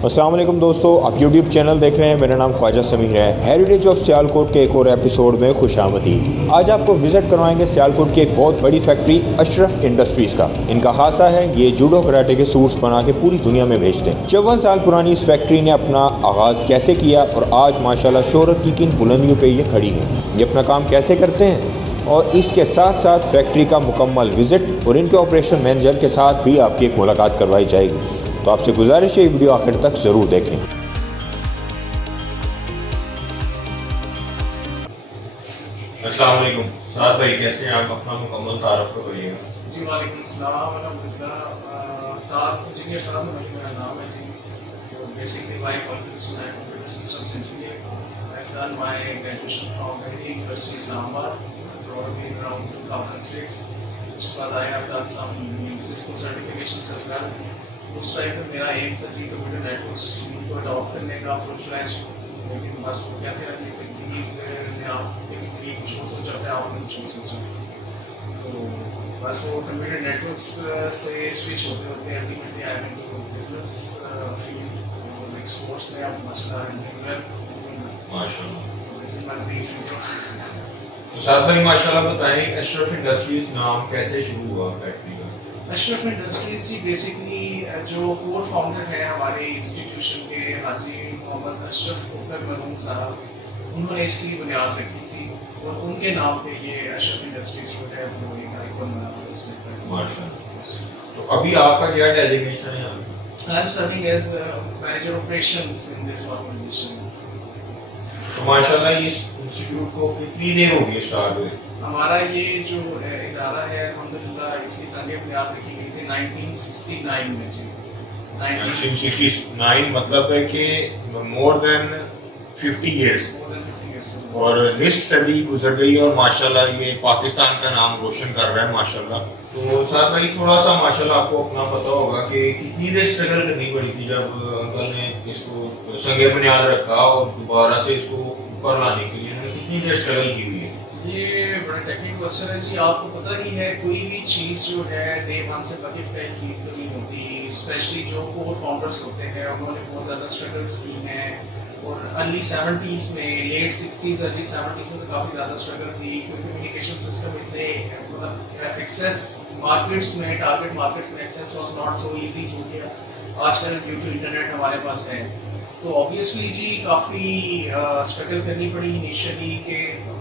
अस्सलाम वालेकुम दोस्तों, आप यूट्यूब चैनल देख रहे हैं। मेरा नाम ख्वाजा समीर है। हेरिटेज ऑफ सियालकोट के एक और एपिसोड में खुशामदीद। आज आपको विज़िट करवाएंगे सियालकोट की एक बहुत बड़ी फैक्ट्री अशरफ इंडस्ट्रीज़ का। इनका खासा है ये जूडो कराटे के सूट्स बना के पूरी दुनिया में भेजते हैं। 54 साल पुरानी इस फैक्ट्री ने अपना आगाज़ कैसे किया और आज माशाल्लाह शोहरत की किन बुलंदियों पर ये खड़ी है, ये अपना काम कैसे करते हैं और इसके साथ साथ फैक्ट्री का मुकम्मल विज़िट और इनके ऑपरेशन मैनेजर के साथ भी आपकी एक मुलाकात करवाई जाएगी। तो आपसे गुजारिश है ये वीडियो आखिर तक ज़रूर देखें। अस्सलाम वालेकुम साद भाई, कैसे हैं आप? अपना मुकम्मल तारुफ तो करिएगा। जी वालेकुम सलाम अल्हम्दुलिल्लाह। साद इंजीनियर साहब मेरा नाम है जी। बेसिकली माय क्वालिफिकेशन है computer systems engineer. I have done my graduation from Mehdi university Islamabad probably around 2006. उसके बाद I have done some system certifications as well. उस टाइम पे मेरा एम था जी कंप्यूटर नेटवर्क्स को अडॉप्ट करने का फुल फ्लैश, लेकिन बस हो गया था अभी कुछ सोचा था आपने कुछ सोचा, तो बस वो कंप्यूटर नेटवर्क्स से स्विच होते होते ultimately I am into business field और एक्सपोर्ट्स में अब माशाल्लाह। सो this is my brief intro. तो साद भाई माशाल्लाह बताएं, अशरफ इंडस्ट्रीज नाम कैसे शुरू हुआ फैक्ट्री का? अशरफ इंडस्ट्रीज जी बेसिकली जो कोर फाउंडर है हमारे इंस्टीट्यूशन के हाजी मोहम्मद अशरफ उकर मरहूम साहब, उन्होंने इसकी बुनियाद रखी थी और उनके नाम पे ये अशरफ इंडस्ट्रीज जो है वो एक आइकॉन बना इसमें। माशाल्लाह। तो अभी आपका क्या डेजिग्नेशन है? I am serving as manager operations in this organisation. तो माशाल्लाह इस इंस्टीट्यूट को कितनी देर हो गई स्टार्ट हुए? हमारा ये जो इदारा है अल्हम्दुलिल्लाह इसकी संग बुनियाद रखी गई थी 1969 में जी। 1969 मतलब है कि मोर देन 50 इयर्स और निस्फ सदी गुजर गई और माशाल्लाह ये पाकिस्तान का नाम रोशन कर रहा है माशाल्लाह। तो साथ भाई थोड़ा सा माशाल्लाह आपको अपना पता होगा कि कितनी देर स्ट्रगल करनी पड़ी थी जब अंकल ने इसको संगे बुनियाद रखा और दोबारा से इसको ऊपर लाने के लिए कितनी देर स्ट्रगल की हुई है? ये बड़ा टेक्निकल क्वेश्चन है जी। आपको पता ही है कोई भी चीज़ जो है डे वन से बके पे ठीक तो नहीं होती, स्पेशली जो कोर फाउंडर्स होते हैं उन्होंने बहुत ज़्यादा स्ट्रगल्स की हैं और अर्ली 70s में, लेट 60s अर्ली 70s में तो काफ़ी ज़्यादा स्ट्रगल थी क्योंकि कम्युनिकेशन सिस्टम इतने मतलब एक्सेस मार्केट्स में, टारगेट मार्केट्स में access was not so easy जो कि आजकल ड्यू टू इंटरनेट हमारे पास है। तो ऑब्वियसली जी काफ़ी स्ट्रगल करनी पड़ी इनिशियली कि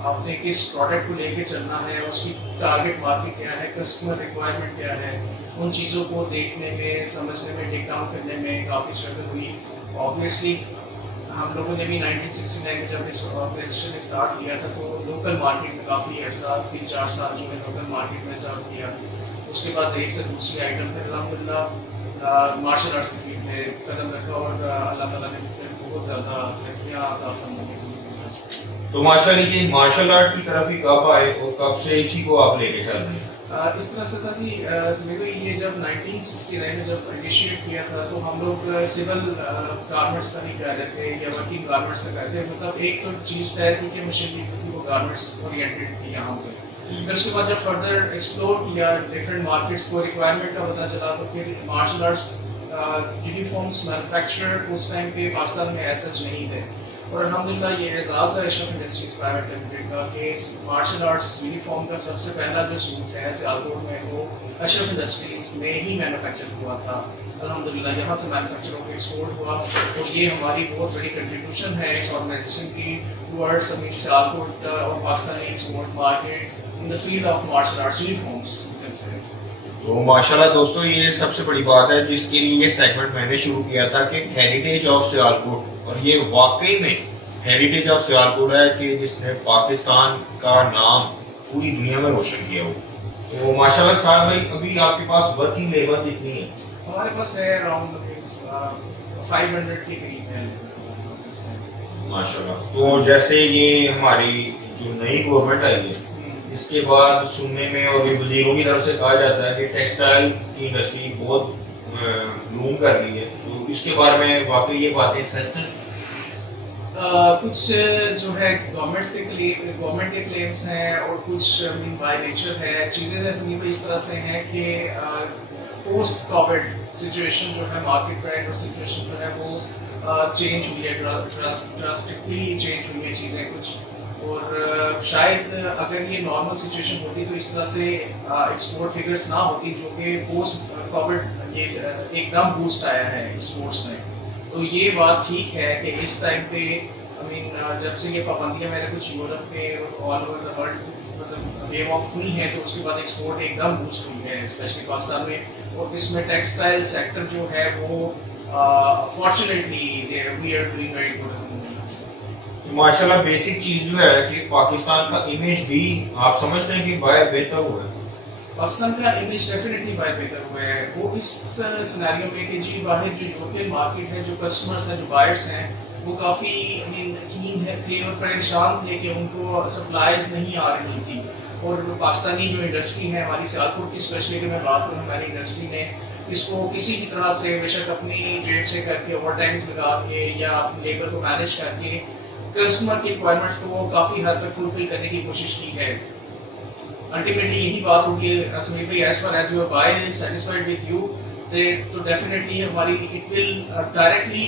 आपने किस प्रोडक्ट को लेके चलना है, उसकी टारगेट मार्केट क्या है, कस्टमर रिक्वायरमेंट क्या है, उन चीज़ों को देखने में, समझने में, टेक डाउन करने में काफ़ी स्ट्रगल हुई। ऑब्वियसली हम लोगों ने भी 1969 में जब इस ऑर्गेनाइजेशन स्टार्ट किया था तो लोकल मार्केट में काफ़ी अर्सा 3-4 साल जो है लोकल मार्केट में सर्व किया। उसके बाद एक से दूसरी आइटम पर अल्हम्दुलिल्लाह मार्शल आर्ट्स की फील्ड में कदम रखा और अल्लाह ताला ने बहुत ज़्यादा तरक्कियाँ अता फरमाई। तो माशाल्लाह ये मार्शल आर्ट की तरफ ही कब आए और कब से इसी को आप लेके चल रहे हैं? इस तरह से था जी समीर भाई, ये जब 1969 में जब इनिशिएट किया था तो हम लोग सिविल गारमेंट्स का नहीं कर रहे थे या वर्किंग गारमेंट्स का कर रहे थे। मतलब एक तो चीज़ तय थी कि मशीनरी थी वो गारमेंट्स ओरिएंटेड थी यहाँ पे। फिर उसके बाद जब फर्दर एक्सप्लोर किया डिफरेंट मार्केट्स को, रिक्वायरमेंट का पता चला तो फिर मार्शल आर्ट्स यूनिफॉर्म्स मैन्युफैक्चरर उस टाइम पे पाकिस्तान में ऐसे नहीं थे और अल्हम्दुलिल्लाह ये एजाज़ है अशरफ इंडस्ट्रीज प्राइवेट लिमिटेड का कि मार्शल आर्ट्स यूनिफॉर्म का सबसे पहला जो सूट है सियालकोट में वो अशरफ इंडस्ट्रीज में ही मैन्युफैक्चर हुआ था। अल्हम्दुलिल्लाह यहाँ से मैन्युफैक्चर होकर एक्सपोर्ट हुआ और ये हमारी बहुत बड़ी कंट्रीब्यूशन है इस ऑर्गेनाइजेशन की टुवर्ड्स सियालकोट और Pakistani export market in the field of martial arts uniforms. तो माशाल्लाह दोस्तों ये सबसे बड़ी बात है जिसके लिए ये सेगमेंट मैंने शुरू किया था कि हेरिटेज ऑफ सियालकोट, और ये वाकई में हेरिटेज ऑफ सियालकोट है कि जिसने पाकिस्तान का नाम पूरी दुनिया में रोशन किया हो। तो माशाल्लाह साहब भाई अभी आपके पास वर्किंग लेबर कितनी है? हमारे पास है अराउंड 500 के करीब है माशाल्लाह। तो जैसे ये हमारी जो नई गवर्नमेंट आई है इसके बाद सुनने में और वजीरों की तरफ से कहा जाता है कि टेक्सटाइल की इंडस्ट्री बहुत बूम कर रही है, तो इसके बारे में वाकई ये बातें सच हैं? कुछ जो है गवर्नमेंट के क्लेम्स हैं और कुछ बाय नेचर है चीज़ें जैसे इस तरह से हैं कि पोस्ट कोविड सिचुएशन जो है, मार्केट ट्रेंड और सिचुएशन जो है वो चेंज हुई है, ड्रास्टिकली चेंज हुई है चीज़ें कुछ। और शायद अगर ये नॉर्मल सिचुएशन होती तो इस तरह से एक्सपोर्ट फिगर्स ना होती, जो कि पोस्ट कोविड ये एकदम बूस्ट आया है एक्सपोर्ट्स में। तो ये बात ठीक है कि इस टाइम पे जब से ये पाबंदियाँ मेरे कुछ यूरोप में ऑल ओवर द वर्ल्ड मतलब वेव ऑफ हुई हैं, तो उसके बाद एक्सपोर्ट एकदम बूस्ट हुई है स्पेशली पाकिस्तान में। और इसमें टेक्सटाइल सेक्टर जो है वो fortunately we are doing very good. माशाल्लाह बेसिक चीज जो है कि पाकिस्तान का इमेज भी आप समझते हैं कि बाहर बेहतर हुआ है। पाकिस्तान का इमेज डेफिनेटली बाहर बेहतर हुआ है। वो इस सिनेरियो में कि जी बाहर जो यूरोपियन मार्केट है, जो कस्टमर्स हैं, जो बायर्स हैं, वो काफ़ी कीन है थे और परेशान थे कि उनको सप्लाईज नहीं आ रही थी। और पाकिस्तानी जो इंडस्ट्री है हमारी सियालकोट की, स्पेशली अगर मैं बात करूँ, हमारी इंडस्ट्री ने इसको किसी भी तरह से बेशक अपनी जेब से करके ओवर टाइम्स लगा के या लेबर को मैनेज करके कस्टमर की रिक्वायरमेंट्स को काफ़ी हद तक फुलफिल करने की कोशिश की है। अल्टीमेटली यही बात होगी समीर भाई, as far as your buyer is satisfied with you तो डेफिनेटली हमारी it will directly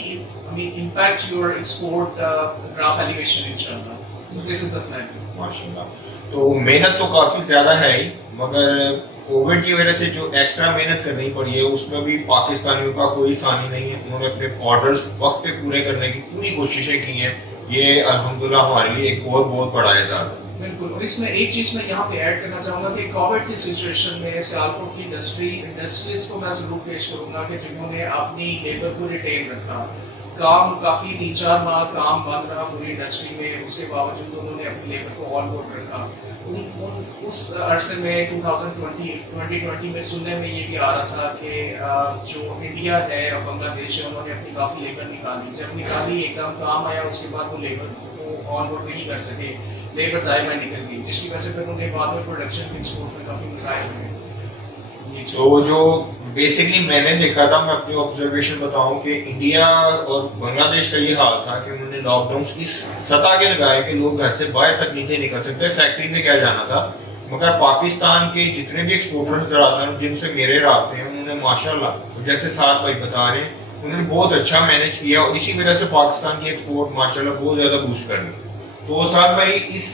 impact your export graph elevation इंशाल्लाह। So this is the snap. माशाल्लाह, तो मेहनत तो काफ़ी ज़्यादा है ही, मगर कोविड की वजह से जो एक्स्ट्रा मेहनत करनी पड़ी है उसमें भी पाकिस्तानियों का कोई सानी नहीं है। उन्होंने अपने ऑर्डर्स वक्त पे पूरे करने की पूरी कोशिशें की हैं। ये अल्हम्दुलिल्लाह हमारे लिए एक बहुत बड़ा एहसास है। बिल्कुल। और इसमें एक चीज़ मैं यहाँ पे ऐड करना चाहूँगा कि कोविड की सिचुएशन में सियालकोट की इंडस्ट्रीज को मैं ज़रूर पेश करूँगा कि जिन्होंने अपनी लेबर को रिटेन रखा। काम काफ़ी 3-4 माह काम बंद रहा पूरी इंडस्ट्री में, उसके बावजूद उन्होंने अपनी लेबर को ऑन बोर्ड रखा। उस अरसे में 2020 में सुनने में ये भी आ रहा था कि जो इंडिया है और बांग्लादेश है, उन्होंने अपनी काफ़ी लेबर निकाली। जब निकाली एकदम काम आया, उसके बाद वो लेबर को ऑन बोर्ड नहीं कर सके, लेबर दायमा निकल गई, जिसकी वजह से फिर उन्हें बाद में प्रोडक्शन एक्सपोर्ट में काफ़ी मसाइल हुए। तो जो बेसिकली मैंने देखा था, मैं अपनी ऑब्जर्वेशन बताऊं कि इंडिया और बांग्लादेश का ये हाल था कि उन्होंने लॉकडाउन इस सतह के लगाए कि लोग घर से बाहर तक नहीं थे निकल सकते, फैक्ट्री में क्या जाना था। मगर पाकिस्तान के जितने भी एक्सपोर्टर्स नजर आते हैं, जिनसे मेरे राब्ते हैं, उन्होंने माशाल्लाह जैसे साथ भाई बता रहे हैं, उन्होंने बहुत अच्छा मैनेज किया और इसी वजह से पाकिस्तान की एक्सपोर्ट माशाल्लाह बहुत ज़्यादा बूस्ट कर ली। तो साथ भाई इस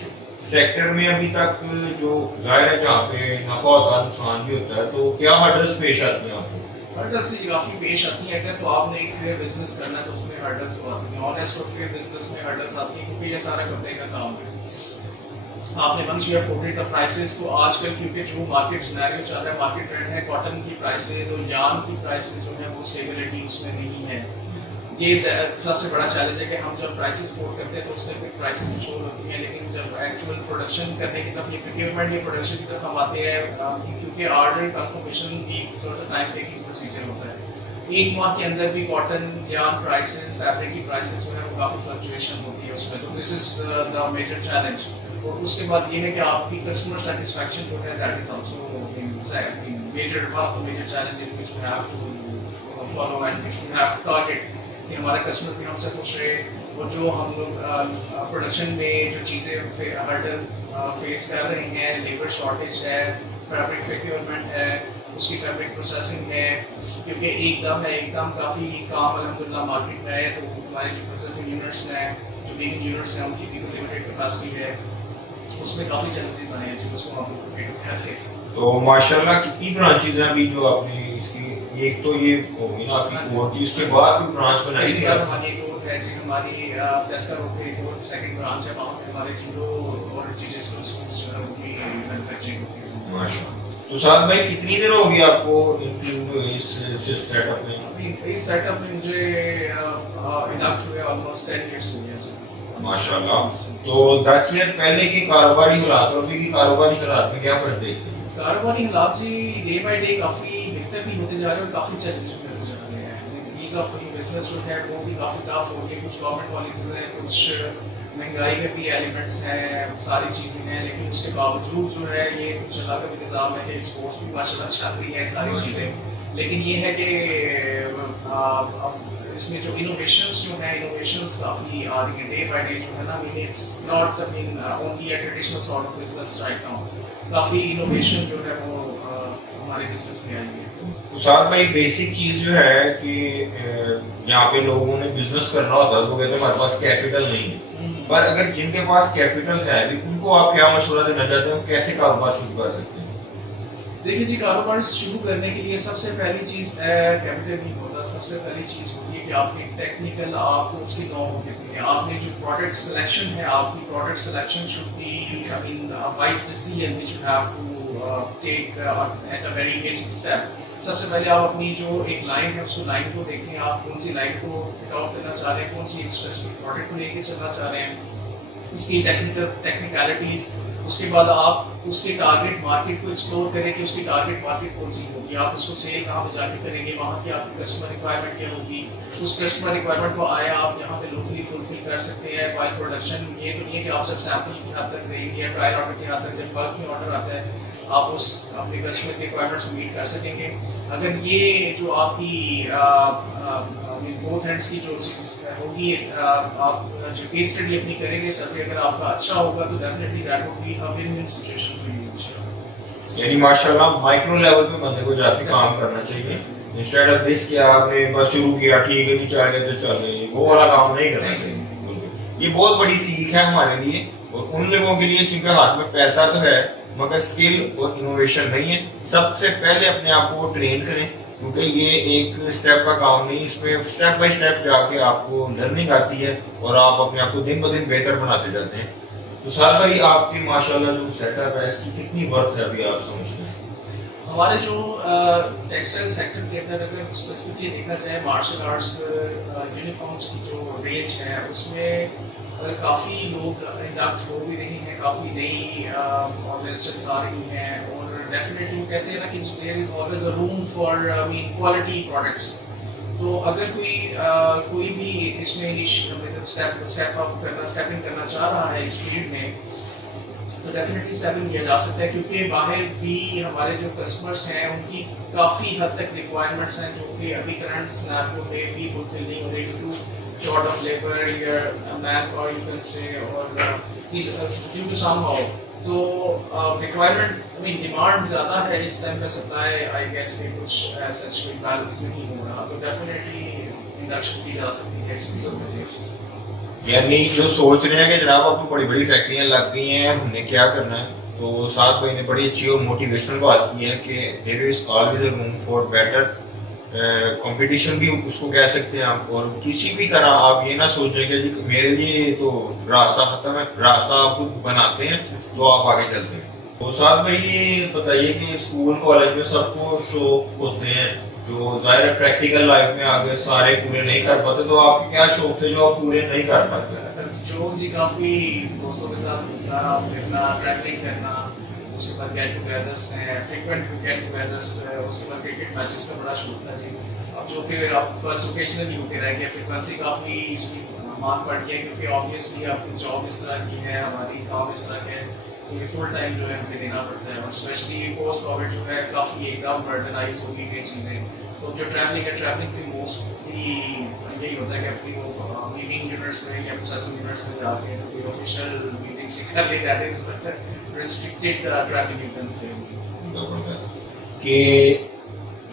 सेक्टर में अभी तक जो जाहिर है जहाँ पे नफा होता है नुकसान भी होता है, तो क्या हर्डल्स पेश आती हैं आपको? हर्डल्स काफ़ी पेश आती हैं। अगर तो आपने एक फेयर बिजनेस करना है तो उसमें हर्डल्स आती हैं। ऑनेस्ट और फेयर बिजनेस में हर्डल्स आती हैं क्योंकि ये सारा कपड़े का काम है। आपने once you have quoted the prices, तो आजकल क्योंकि जो मार्केट सिनेरियो चल रहा है, मार्केट ट्रेंड है, कॉटन की प्राइसेस और यार्न की प्राइसेस जो है वो स्टेबिलिटी उसमें नहीं है। ये सबसे बड़ा चैलेंज है कि हम जब प्राइसेस कोट करते हैं तो उसमें फिर प्राइसेस जो शो होती हैं, लेकिन जब एक्चुअल प्रोडक्शन करने की तरफ, ये प्रोक्योरमेंट या प्रोडक्शन की तरफ हम आते हैं, क्योंकि ऑर्डर कंफर्मेशन भी थोड़ा सा टाइम टेकिंग प्रोसीजर होता है। एक माह के अंदर भी कॉटन यार्न प्राइसेस, फैब्रिक की प्राइसेस जो है वो काफ़ी फ्लक्चुएशन होती है उसमें। तो this is the major challenge. और उसके बाद ये है कि आपकी कस्टमर सेटिस्फैक्शन जो है that is also major one of the major challenges which we have to follow and which we have to target कि हमारे कस्टमर भी हमसे खुश रहे। और जो हम लोग प्रोडक्शन में जो चीज़ें हर्डल फेस कर रहे हैं, लेबर शॉर्टेज है, फैब्रिक प्रोक्योरमेंट है, उसकी फैब्रिक प्रोसेसिंग है, क्योंकि एकदम काफ़ी काम अल्हम्दुलिल्लाह मार्केट में है। तो हमारे जो प्रोसेसिंग यूनिट्स हैं, जो वीविंग यूनिट्स हैं, उनकी भी लिमिटेड कैपेसिटी है, उसमें काफ़ी चैलेंजेस आए हैं जो उसको हम लोग कर रहे हैं। तो माशाल्लाह कितनी ब्रांचेज हैं अभी जो आपने इसकी, एक तो ये होगी ना आपकी कोर की, उसके बाद भी ब्रांच बनाई थी हमारी एक और है जी, हमारी 10 का रोड पे एक और सेकंड ब्रांच है, वहाँ पे हमारे जूडो और जिजिस्को सूट्स जो है उनकी मैन्युफैक्चरिंग होती है। माशाल्लाह। तो साथ भाई कितनी देर होगी आपको इंक्लूड इस सेटअप में? अभी इस सेटअप में मुझे इनअप हुए ऑलमोस्ट 10 इयर्स हो गया जी। माशाल्लाह। तो 10 ईयर पहले के कारोबारी हालात और अभी की कारोबारी हालात में क्या फर्क देखते हैं? कारोबारी हालात जी डे बाय डे काफ़ी बेहतर भी होते जा रहे हैं और काफ़ी चैलेंजिंग भी होते जा रहे हैं। ईज ऑफ डूइंग बिजनेस जो है वो भी काफ़ी टफ हो रही है। कुछ गवर्नमेंट पॉलिसीज हैं, कुछ महंगाई के भी एलिमेंट्स हैं, सारी चीज़ें हैं, लेकिन उसके बावजूद जो है ये कुछ अलग का भी निज़ाम है कि एक्सपोर्ट्स भी माशाल्लाह चल रही है सारी चीज़ें। लेकिन ये है कि अब इसमें जो इनोवेशंस जो हैं, इनोवेशंस काफ़ी आ रही हैं डे बाय डे जो है ना। It's not only a traditional sort of business right now. काफ़ी इनोवेशन जो है वो हमारे बिजनेस में आई है। तो साथ भाई बेसिक चीज जो है कि यहाँ पे लोगों ने बिजनेस करना होता है तो कहते हैं हमारे पास कैपिटल नहीं है, पर अगर जिनके पास कैपिटल है अभी उनको आप क्या मशवरा देना चाहते हैं, कैसे कारोबार शुरू कर सकते हैं? देखिए जी, कारोबार शुरू करने के लिए सबसे पहली चीज़ कैपिटल नहीं होता। सबसे पहली चीज़ होती है कि आपकी टेक्निकल, आपको उसकी नॉलेज कितनी है, आपने जो प्रोडक्ट सिलेक्शन है, आपकी product selection should be I mean wise decision which you have to take at a very basic step. सबसे पहले आप अपनी जो एक लाइन है उसको लाइन को देखें, आप कौन सी लाइन को पिक आउट करना चाह रहे हैं, कौन सी स्पेसिफिक प्रोडक्ट को लेके चलना चाह रहे हैं, उसकी टेक्निकलिटीज़। उसके बाद आप उसके टारगेट मार्केट को एक्सप्लोर करें कि उसकी टारगेट मार्केट कौन सी होगी, आप उसको सेल कहाँ पे जाके करेंगे, वहाँ की आपकी कस्टमर रिक्वायरमेंट क्या होगी, उस कस्टमर रिक्वायरमेंट को आया आप यहाँ पे लोकली फुलफिल कर सकते हैं। वाइल प्रोडक्शन ये तो नहीं है कि आप सिर्फ सैम्पल की हद तक रहेंगे या ट्रायल ऑर्डर की हद तक, जब बल्क में ऑर्डर आता है आप उस अपने कस्टमर की रिक्वायरमेंट्स को मीट कर सकेंगे। अगर ये जो आपकी बोथ हैंड्स की जो होगी, आप जो केस स्टडी अपनी करेंगे सर्वे, अगर आपका अच्छा होगा तो definitely that would be a win win situation for you. यानी माशाल्लाह माइक्रो लेवल पे बंदे को जाके काम करना चाहिए, इंस्टेड ऑफ दिस कि आपने बस शुरू किया ठीक है जी चल गए तो चल गए, वो वाला काम नहीं करना चाहिए। ये बहुत बड़ी सीख है हमारे लिए और उन लोगों के लिए जिनके हाथ में पैसा तो है मगर स्किल और इनोवेशन नहीं है। सबसे पहले अपने आप को ट्रेन करें, क्योंकि ये एक स्टेप का काम नहीं, इसमें स्टेप बाय स्टेप जाके आपको लर्निंग आती है और आप अपने आप को दिन ब दिन बेहतर बनाते जाते हैं। तो साथ भाई आपकी माशाल्लाह जो सेटअप है इसकी कितनी वर्थ है अभी आप समझते हैं? हमारे जो टेक्सटाइल सेक्टर के अंदर अगर स्पेसिफिकली देखा जाए, मार्शल आर्ट्स यूनिफॉर्म्स की जो रेंज है उसमें काफ़ी लोग इंडक्ट हो भी रहे हैं, काफ़ी नई ऑर्गेनाइजेशंस आ रही हैं और डेफिनेटली कहते हैं ना कि there is always a room for I mean quality products. तो अगर कोई भी इसमें स्टेपिंग करना चाह रहा है इस फील्ड में तो डेफिनेटली स्टेपिंग किया जा सकता है, क्योंकि बाहर भी हमारे जो कस्टमर्स हैं उनकी काफ़ी हद तक रिक्वायरमेंट्स हैं जो कि अभी करंट सिनेरियो में भी फुलफिल नहीं हो रही due to short of labor या man or you can say or due to somehow। तो रिक्वायरमेंट आई मीन डिमांड ज़्यादा है इस टाइम पे, सप्लाई आई गेस कि कुछ सच कोई बैलेंस नहीं हो रहा, तो डेफिनेटली इंडक्शन की जा सकती है इसमें। यानी जो सोच रहे हैं कि जनाब आपको बड़ी बड़ी फैक्ट्रियां लग गई हैं हमने क्या करना है, तो साथ भाई ने बड़ी अच्छी और मोटिवेशनल बात की है कि there is always a room for better competition भी उसको कह सकते हैं आप। और किसी भी तरह आप ये ना सोचें कि जी मेरे लिए तो रास्ता खत्म है, रास्ता आप खुद बनाते हैं तो आप आगे चलते हैं। तो साथ भाई ये बताइए कि स्कूल कॉलेज में सबको शौक होते हैं जो ज़ाहिर प्रैक्टिकल लाइफ में आगे सारे पूरे नहीं कर पाते, तो आपके क्या शौक थे जो आप पूरे नहीं कर पाते? शौक जी काफ़ी दोस्तों के साथ घूमना, ट्रैवलिंग करना, उसके बाद गेट टुगेदर्स हैं, फ्रीक्वेंट गेट टुगेदर्स, उसके बाद क्रिकेट मैचेस का बड़ा शौक था जी। अब जो कि अब बस ओकेजनली होते रह गया, फ्रीक्वेंसी काफ़ी इसकी मांग बढ़ गई है क्योंकि ऑब्वियसली आपकी जॉब इस तरह की है, हमारी काम इस तरह के, तो ये फुल टाइम जो है हमें देना पड़ता है। और स्पेशली पोस्ट कोविड जो है काफ़ी एकदम बर्डनाइज हो गई चीज़ें, तो जो ट्रैवलिंग है, ट्रैवलिंग भी मोस्टली यही होता है कि अपनी वो मीटिंग यूनिट्स में या प्रोसेसिंग यूनिट्स में जाके कोई ऑफिशियल मीटिंग से कर ले, that is restricted travelling you can say. कि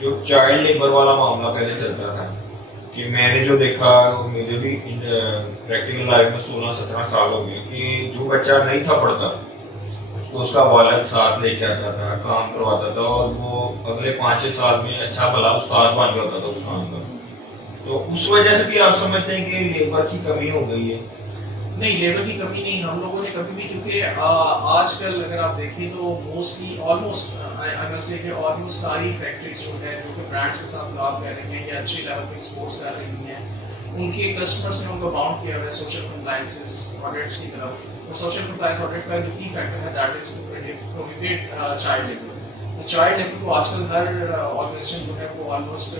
जो चाइल्ड लेबर वाला मामला पहले चलता था कि मैंने जो देखा, मुझे भी प्रैक्टिकल लाइफ में 16-17 साल हो गए कि जो बच्चा नहीं था पढ़ता उसको उसका वालिद साथ लेके आता था, काम करवाता था और वो अगले 5-6 साल में अच्छा भला उस्ताद बन जाता था उस काम का। तो उस वजह से भी आप समझते हैं कि लेबर की कमी हो गई है? नहीं, लेबर की कमी नहीं, हम लोगों ने कभी भी, क्योंकि आजकल अगर आप देखें तो mostly almost I must say कि ऑलमोस्ट सारी फैक्ट्रीज जो है जो कि ब्रांड्स के साथ काम कर रही हैं या अच्छे लेवल पे एक्सपोर्ट्स कर रही हैं, उनके कस्टमर्स ने उनको बाउंड किया हुआ है सोशल कंप्लायंसेस ऑडिट्स की तरफ। और सोशल कंप्लायंस ऑडिट का जो की फैक्टर है that is to prohibit child labour. तो चाइल्ड लेबर को आजकल हर ऑर्गेनाइजेशन जो है वो ऑलमोस्ट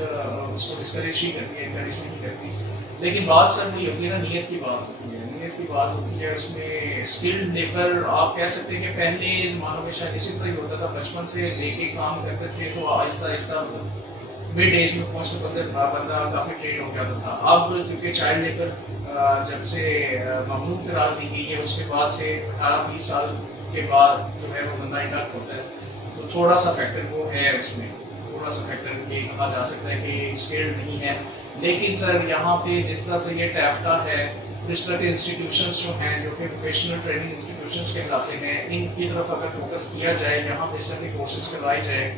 उसको डिस्करेज ही करती है, इनकरेज नहीं करती। लेकिन बात सर वही होती है ना, नीयत की बात होती है, नीयत की बात होती है। उसमें स्किल्ड लेबर आप कह सकते हैं कि पहले ज़मानों में शायद इसी तरह ही होता था, बचपन से लेके काम करते थे तो आहिस्ता आहिस्ता मतलब मिड एज में पहुँचते बंदा काफ़ी ट्रेन हो गया था। अब क्योंकि चाइल्ड लेबर जब से ममनू करार दी गई है उसके बाद से 18-20 साल के बाद जो है वो बंदा इंडक्ट होता है, तो थोड़ा सा फैक्टर वो है उसमें, थोड़ा सा फैक्टर ये कहा जा सकता है कि स्केल्ड नहीं है। लेकिन सर यहाँ पे जिस तरह से ये टैफ्टा है, इस तरह के इंस्टीट्यूशंस जो हैं जो कि वोकेशनल ट्रेनिंग इंस्टीट्यूशंस कहलाते हैं, इनकी तरफ अगर फोकस किया जाए, यहाँ पे इस तरह के कोर्सेज करवाए जाए,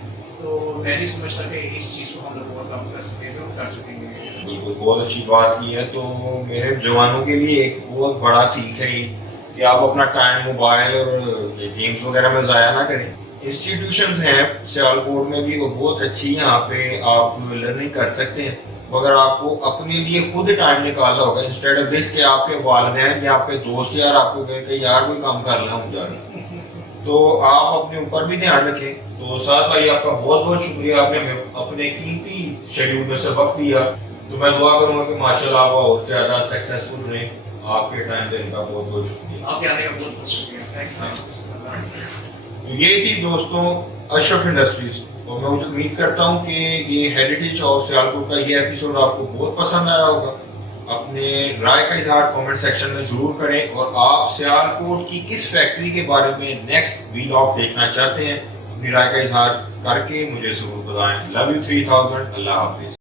तो मैं नहीं समझता कि इस चीज़ को हम लोग ओवरकम कर सकें, जरूर कर सकेंगे। बिल्कुल, बहुत अच्छी बात की है। तो मेरे जवानों के लिए एक बहुत बड़ा सीख है कि आप अपना टाइम मोबाइल और गेम्स वगैरह में ज़ाया ना करें। इंस्टीट्यूशंस हैं सियालकोट में भी, वो बहुत अच्छी, यहाँ पे आप लर्निंग कर सकते हैं, मगर आपको अपने लिए खुद टाइम निकालना होगा। इंस्टेड ऑफ दिस के आपके वालिदैन या आपके दोस्त यार आपको कहे कि यार कोई काम कर लें जाके, तो आप अपने ऊपर भी ध्यान रखें। तो साथ भाई आपका बहुत बहुत शुक्रिया, आपने अपने कीमती शेड्यूल में से वक्त दिया। तो मैं दुआ करूंगा कि माशाल्लाह आप और ज़्यादा सक्सेसफुल रहें। आपके टाइम देने का बहुत बहुत शुक्रिया। आपके आने का बहुत बहुत शुक्रिया, थैंक यू। तो ये थी दोस्तों अशरफ इंडस्ट्रीज, और मैं उम्मीद करता हूँ कि ये हेरिटेज ऑफ सियालकोट का ये एपिसोड आपको बहुत पसंद आया होगा। अपने राय का इजहार कमेंट सेक्शन में जरूर करें, और आप सियालकोट की किस फैक्ट्री के बारे में नेक्स्ट व्लॉग देखना चाहते हैं, अपनी राय का इजहार करके मुझे जरूर बताएं। Love you 3000। Allah Hafiz.